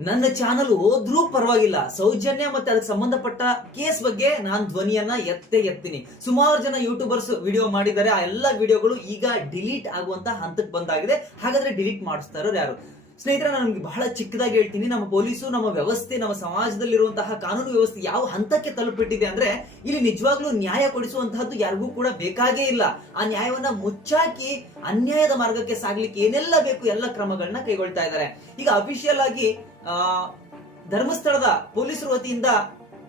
ನನ್ನ ಚಾನಲ್ ಹೋದ್ರೂ ಪರವಾಗಿಲ್ಲ. ಸೌಜನ್ಯ ಮತ್ತೆ ಅದಕ್ಕೆ ಸಂಬಂಧಪಟ್ಟ ಕೇಸ್ ಬಗ್ಗೆ ನಾನು ಧ್ವನಿಯನ್ನ ಎತ್ತೆ ಎತ್ತೀನಿ. ಸುಮಾರು ಜನ ಯೂಟ್ಯೂಬರ್ಸ್ ವಿಡಿಯೋ ಮಾಡಿದ್ದಾರೆ. ಆ ಎಲ್ಲ ವಿಡಿಯೋಗಳು ಈಗ ಡಿಲೀಟ್ ಆಗುವಂತ ಹಂತಕ್ಕೆ ಬಂದಾಗಿದೆ. ಹಾಗಾದ್ರೆ ಡಿಲೀಟ್ ಮಾಡಿಸ್ತಾ ಯಾರು? ಸ್ನೇಹಿತರೆ, ನಾನು ನಿಮ್ಗೆ ಬಹಳ ಚಿಕ್ಕದಾಗಿ ಹೇಳ್ತೀನಿ. ನಮ್ಮ ಪೊಲೀಸು, ನಮ್ಮ ವ್ಯವಸ್ಥೆ, ನಮ್ಮ ಸಮಾಜದಲ್ಲಿರುವಂತಹ ಕಾನೂನು ವ್ಯವಸ್ಥೆ ಯಾವ ಹಂತಕ್ಕೆ ತಲುಪಿಟ್ಟಿದೆ ಅಂದ್ರೆ, ಇಲ್ಲಿ ನಿಜವಾಗ್ಲೂ ನ್ಯಾಯ ಕೊಡಿಸುವಂತಹದ್ದು ಯಾರಿಗೂ ಕೂಡ ಬೇಕಾಗೇ ಇಲ್ಲ. ಆ ನ್ಯಾಯವನ್ನ ಮುಚ್ಚಾಕಿ ಅನ್ಯಾಯದ ಮಾರ್ಗಕ್ಕೆ ಸಾಗ್ಲಿಕ್ಕೆ ಏನೆಲ್ಲ ಬೇಕು, ಎಲ್ಲ ಕ್ರಮಗಳನ್ನ ಕೈಗೊಳ್ತಾ ಇದ್ದಾರೆ. ಈಗ ಅಫಿಷಿಯಲ್ ಆಗಿ, ಆ, ಧರ್ಮಸ್ಥಳದ ಪೊಲೀಸರ ವತಿಯಿಂದ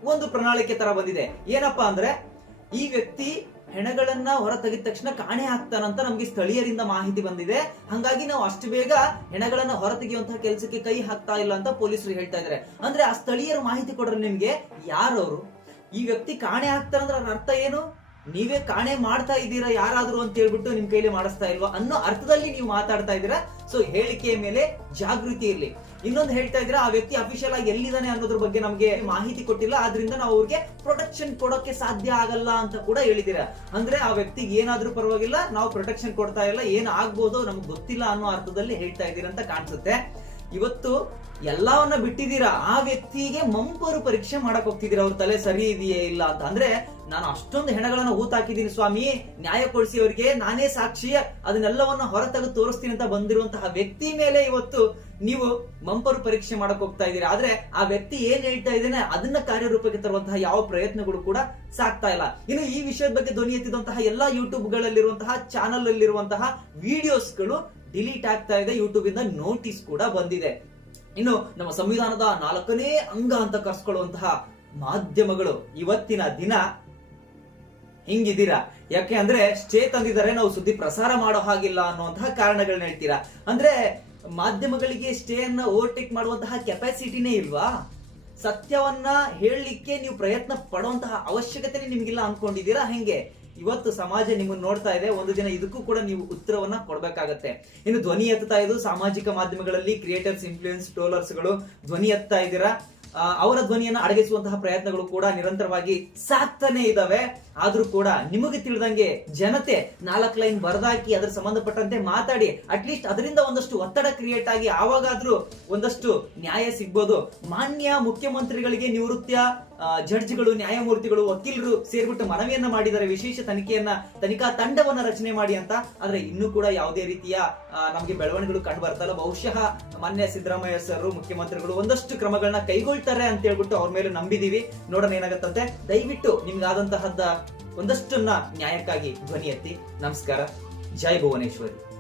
ಒಂದು ಪ್ರಣಾಳಿಕೆ ತರ ಬಂದಿದೆ. ಏನಪ್ಪಾ ಅಂದ್ರೆ, ಈ ವ್ಯಕ್ತಿ ಹೆಣಗಳನ್ನ ಹೊರ ತೆಗೆದ ತಕ್ಷಣ ಕಾಣೆ ಹಾಕ್ತಾನಂತ ನಮ್ಗೆ ಸ್ಥಳೀಯರಿಂದ ಮಾಹಿತಿ ಬಂದಿದೆ. ಹಂಗಾಗಿ ನಾವು ಅಷ್ಟು ಬೇಗ ಹೆಣಗಳನ್ನ ಹೊರ ತೆಗೆಯುವಂತಹ ಕೆಲಸಕ್ಕೆ ಕೈ ಹಾಕ್ತಾ ಇಲ್ಲ ಅಂತ ಪೊಲೀಸರು ಹೇಳ್ತಾ ಇದ್ದಾರೆ. ಅಂದ್ರೆ ಆ ಸ್ಥಳೀಯರು ಮಾಹಿತಿ ಕೊಡ್ರೆ ನಿಮ್ಗೆ ಯಾರವರು? ಈ ವ್ಯಕ್ತಿ ಕಾಣೆ ಹಾಕ್ತಾರಂದ್ರೆ ಅರ್ಥ ಏನು? ನೀವೇ ಕಾಣೆ ಮಾಡ್ತಾ ಇದ್ದೀರಾ ಯಾರಾದ್ರೂ ಅಂತ ಹೇಳ್ಬಿಟ್ಟು ನಿಮ್ ಕೈಲಿ ಮಾಡಿಸ್ತಾ ಇಲ್ವಾ ಅನ್ನೋ ಅರ್ಥದಲ್ಲಿ ನೀವು ಮಾತಾಡ್ತಾ ಇದ್ದೀರಾ? ಸೊ ಹೇಳಿಕೆಯ ಮೇಲೆ ಜಾಗೃತಿ ಇರ್ಲಿ. ಇನ್ನೊಂದು ಹೇಳ್ತಾ ಇದ್ರೆ ಆ ವ್ಯಕ್ತಿ ಅಫಿಷಿಯಲ್ ಆಗಿ ಎಲ್ಲಿದ್ದಾನೆ ಅನ್ನೋದ್ರ ಬಗ್ಗೆ ನಮಗೆ ಮಾಹಿತಿ ಕೊಟ್ಟಿಲ್ಲ, ಆದ್ರಿಂದ ನಾವು ಅವ್ರಿಗೆ ಪ್ರೊಟೆಕ್ಷನ್ ಕೊಡೋಕೆ ಸಾಧ್ಯ ಆಗಲ್ಲ ಅಂತ ಕೂಡ ಹೇಳಿದ್ದೀರಾ? ಅಂದ್ರೆ ಆ ವ್ಯಕ್ತಿಗೆ ಏನಾದ್ರೂ ಪರವಾಗಿಲ್ಲ, ನಾವು ಪ್ರೊಟೆಕ್ಷನ್ ಕೊಡ್ತಾ ಇಲ್ಲ, ಏನ್ ಆಗ್ಬೋದು ನಮ್ಗೆ ಗೊತ್ತಿಲ್ಲ ಅನ್ನೋ ಅರ್ಥದಲ್ಲಿ ಹೇಳ್ತಾ ಇದ್ದೀರಾ ಅಂತ ಕಾಣಿಸುತ್ತೆ. ಇವತ್ತು ಎಲ್ಲವನ್ನ ಬಿಟ್ಟಿದ್ದೀರಾ? ಆ ವ್ಯಕ್ತಿಗೆ ಮಂಪರು ಪರೀಕ್ಷೆ ಮಾಡಕ್ ಹೋಗ್ತಿದ್ದೀರಾ? ಅವ್ರ ತಲೆ ಸರಿ ಇದೆಯೇ ಇಲ್ಲ ಅಂತ. ಅಂದ್ರೆ ನಾನು ಅಷ್ಟೊಂದು ಹೆಣಗಳನ್ನ ಹೂತಾಕಿದ್ದೀನಿ ಸ್ವಾಮಿ. ನ್ಯಾಯ ಕೊಡಿಸಿ ಅವರಿಗೆ ನಾನೇ ಸಾಕ್ಷಿ. ಅದನ್ನೆಲ್ಲವನ್ನ ಹೊರತೆಗೆದು ತೋರಿಸ್ತೀನಿ ಅಂತ ಬಂದಿರುವಂತಹ ವ್ಯಕ್ತಿ ಮೇಲೆ ಇವತ್ತು ನೀವು ಮಂಪರು ಪರೀಕ್ಷೆ ಮಾಡಕ್ ಹೋಗ್ತಾ ಇದ್ದೀರಾ. ಆದ್ರೆ ಆ ವ್ಯಕ್ತಿ ಏನ್ ಹೇಳ್ತಾ ಇದ್ದಾನೆ? ಅದನ್ನ ಕಾರ್ಯರೂಪಕ್ಕೆ ತರುವಂತಹ ಯಾವ ಪ್ರಯತ್ನಗಳು ಕೂಡ ಸಾಕ್ತಾ ಇಲ್ಲ. ಇನ್ನು ಈ ವಿಷಯದ ಬಗ್ಗೆ ಧ್ವನಿ ಎತ್ತಿದಂತಹ ಎಲ್ಲಾ ಯೂಟ್ಯೂಬ್ಗಳಲ್ಲಿರುವಂತಹ ಚಾನಲ್ ಅಲ್ಲಿರುವಂತಹ ವಿಡಿಯೋಸ್ಗಳು ಡಿಲೀಟ್ ಆಗ್ತಾ ಇದೆ. ಯೂಟ್ಯೂಬ್ ಇಂದ ನೋಟಿಸ್ ಕೂಡ ಬಂದಿದೆ. ಇನ್ನು ನಮ್ಮ ಸಂವಿಧಾನದ ನಾಲ್ಕನೇ ಅಂಗ ಅಂತ ಕರ್ಸ್ಕೊಳ್ಳುವಂತಹ ಮಾಧ್ಯಮಗಳು ಇವತ್ತಿನ ದಿನ ಹಿಂಗಿದ್ದೀರಾ? ಯಾಕೆ ಅಂದ್ರೆ ಸ್ಟೇ ತಂದಿದ್ದಾರೆ, ನಾವು ಸುದ್ದಿ ಪ್ರಸಾರ ಮಾಡೋ ಹಾಗಿಲ್ಲ ಅನ್ನುವಂತಹ ಕಾರಣಗಳನ್ನ ಹೇಳ್ತೀರಾ? ಅಂದ್ರೆ ಮಾಧ್ಯಮಗಳಿಗೆ ಸ್ಟೇ ಅನ್ನ ಓವರ್ಟೇಕ್ ಮಾಡುವಂತಹ ಕೆಪಾಸಿಟಿನೇ ಇಲ್ವಾ? ಸತ್ಯವನ್ನ ಹೇಳಲಿಕ್ಕೆ ನೀವು ಪ್ರಯತ್ನ ಪಡುವಂತಹ ಅವಶ್ಯಕತೆ ನಿಮ್ಗಿಲ್ಲ ಅನ್ಕೊಂಡಿದ್ದೀರಾ? ಹೆಂಗೆ? ಇವತ್ತು ಸಮಾಜ ನಿಮ್ಮನ್ನು ನೋಡ್ತಾ ಇದೆ ಒಂದು ದಿನ ಇದಕ್ಕೂ ಕೂಡ ನೀವು ಉತ್ತರವನ್ನ ಕೊಡಬೇಕಾಗತ್ತೆ. ಇನ್ನು ಧ್ವನಿ ಎತ್ತಾ ಇದು ಸಾಮಾಜಿಕ ಮಾಧ್ಯಮಗಳಲ್ಲಿ ಕ್ರಿಯೇಟರ್ಸ್ ಇನ್ಫ್ಲೂಯೆನ್ಸ್ ಟ್ರೋಲರ್ಸ್ಗಳು ಧ್ವನಿ ಎತ್ತಾ ಇದ್ದೀರಾ? ಅವರ ಧ್ವನಿಯನ್ನು ಅಡಗಿಸುವಂತಹ ಪ್ರಯತ್ನಗಳು ಕೂಡ ನಿರಂತರವಾಗಿ ಸಾಕ್ತಾನೆ ಇದಾವೆ ಆದ್ರೂ ಕೂಡ ನಿಮಗೆ ತಿಳಿದಂಗೆ ಜನತೆ ನಾಲ್ಕು ಲೈನ್ ಬರೆದಾಕಿ ಅದ್ರ ಸಂಬಂಧಪಟ್ಟಂತೆ ಮಾತಾಡಿ ಅಟ್ಲೀಸ್ಟ್ ಅದರಿಂದ ಒಂದಷ್ಟು ಒತ್ತಡ ಕ್ರಿಯೇಟ್ ಆಗಿ ಆವಾಗಾದ್ರೂ ಒಂದಷ್ಟು ನ್ಯಾಯ ಸಿಗ್ಬೋದು. ಮಾನ್ಯ ಮುಖ್ಯಮಂತ್ರಿಗಳಿಗೆ ನಿವೃತ್ತ ಆ, ಜಡ್ಜ್ಗಳು, ನ್ಯಾಯಮೂರ್ತಿಗಳು, ವಕೀಲರು ಸೇರ್ಬಿಟ್ಟು ಮನವಿಯನ್ನ ಮಾಡಿದ್ದಾರೆ. ವಿಶೇಷ ತನಿಖೆಯನ್ನ, ತನಿಖಾ ತಂಡವನ್ನ ರಚನೆ ಮಾಡಿ ಅಂತ. ಆದ್ರೆ ಇನ್ನೂ ಕೂಡ ಯಾವುದೇ ರೀತಿಯ ನಮಗೆ ಬೆಳವಣಿಗೆಗಳು ಕಂಡು ಬರ್ತಲ್ಲ ಬಹುಶಃ ಮಾನ್ಯ ಸಿದ್ದರಾಮಯ್ಯ ಸರ್ ಮುಖ್ಯಮಂತ್ರಿಗಳು ಒಂದಷ್ಟು ಕ್ರಮಗಳನ್ನ ಕೈಗೊಳ್ತಾರೆ ಅಂತ ಹೇಳ್ಬಿಟ್ಟು ಅವ್ರ ಮೇಲೆ ನಂಬಿದೀವಿ. ನೋಡೋಣ ಏನಾಗತ್ತಂತೆ. ದಯವಿಟ್ಟು ನಿಮ್ಗಾದಂತಹದ್ದ ಒಂದಷ್ಟನ್ನ ನ್ಯಾಯಕ್ಕಾಗಿ ಧ್ವನಿ ಎತ್ತಿ. ನಮಸ್ಕಾರ. ಜೈ ಭುವನೇಶ್ವರಿ.